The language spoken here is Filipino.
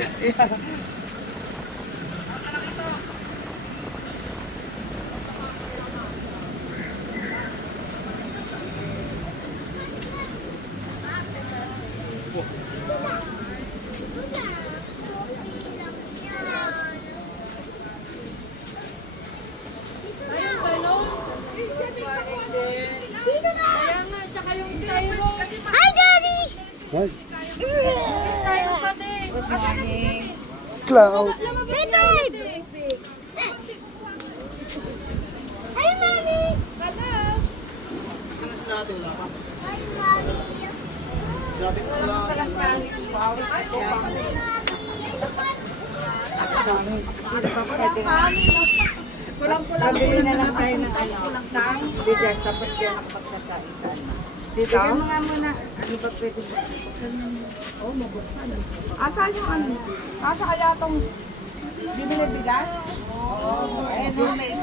eh. Kaya nga, tsaka yung styro. Hi, Daddy! Ay, Styro pati. Good morning. Cloud. Hey, babe! Hi, Mommy! Hello. Hi, Mommy! Sino pa pwede nga? Pabili na lang tayo ng bigas, tapos diyan ako magsasain. Dito? Bigyan mo nga muna. Ano ba pwede ba? Oh, mabuksan. Asan yung ano? Asa kaya tong bibili bigas? Ayun, may